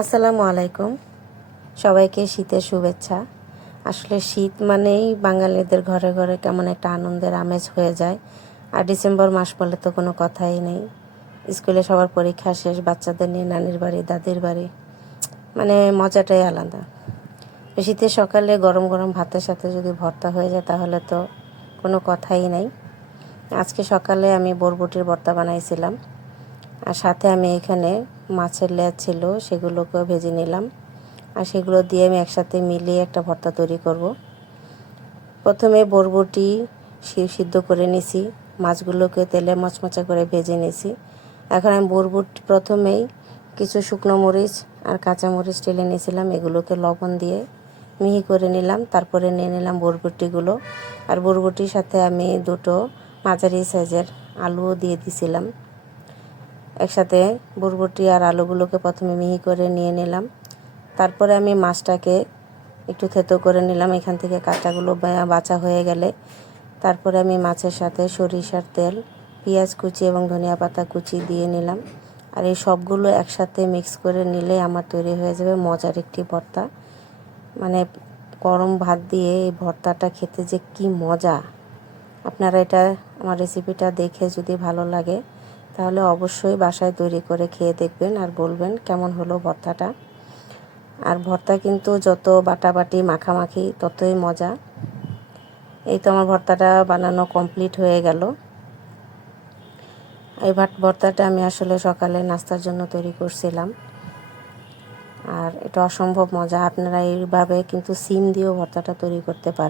আসসালামু আলাইকুম। সবাইকে শীতের শুভেচ্ছা। আসলে শীত মানেই বাঙালিদের ঘরে ঘরে কেমন একটা আনন্দের আমেজ হয়ে যায়। আর ডিসেম্বর মাস বলে তো কোনো কথাই নেই। স্কুলে সবার পরীক্ষা শেষ, বাচ্চাদের নিয়ে নানির বাড়ি, দাদির বাড়ি, মানে মজাটাই আলাদা। শীতের সকালে গরম গরম ভাতের সাথে যদি ভর্তা হয়ে যায় তাহলে তো কোনো কথাই নেই। আজকে সকালে আমি বরবটির ভর্তা বানাইছিলাম, আর সাথে আমি এখানে মাছের লেজ ছিল, সেগুলোকেও ভেজে নিলাম। আর সেগুলো দিয়ে আমি একসাথে মিলিয়ে একটা ভর্তা তৈরি করব। প্রথমে বরবটি সিদ্ধ করে নিছি, মাছগুলোকে তেলে মচমচা করে ভেজে নিছি। এখন আমি বরবটি প্রথমেই কিছু শুকনো মরিচ আর কাঁচা মরিচ টেলে নিয়েছিলাম, এগুলোকে লবণ দিয়ে মিহি করে নিলাম। তারপরে নিয়ে নিলাম বরবটিগুলো, আর বরবটির সাথে আমি দুটো মাঝারি সাইজের আলুও দিয়ে দিছিলাম। একসাথে বরবটি আর আলুগুলোকে প্রথমে মিহি করে নিয়ে নিলাম। তারপরে আমি মাছটাকে একটু থেতো করে নিলাম। এখান থেকে কাঁটাগুলো বাছা হয়ে গেলে তারপরে আমি মাছের সাথে সরিষার তেল, পেঁয়াজ কুচি এবং ধনিয়া পাতা কুচি দিয়ে নিলাম। আর এই সবগুলো একসাথে মিক্স করে নিলে আমার তৈরি হয়ে যাবে মজার একটি ভর্তা। মানে গরম ভাত দিয়ে এই ভর্তাটা খেতে যে কি মজা! আপনারা আমার রেসিপিটা দেখে যদি ভালো লাগে তাহলে অবশ্যই বাসায় তৈরি করে খেয়ে দেখবেন আর বলবেন কেমন হলো ভর্তাটা। আর ভর্তা কিন্তু যত বাটাবাটি মাখামাখি ততই মজা। এই তো আমার ভর্তাটা বানানো কমপ্লিট হয়ে গেল। এই ভর্তাটা আমি আসলে সকালে নাস্তার জন্য তৈরি করছিলাম, আর এটা অসম্ভব মজা। আপনারা এইভাবে কিন্তু সিম দিয়েও ভর্তাটা তৈরি করতে পারেন।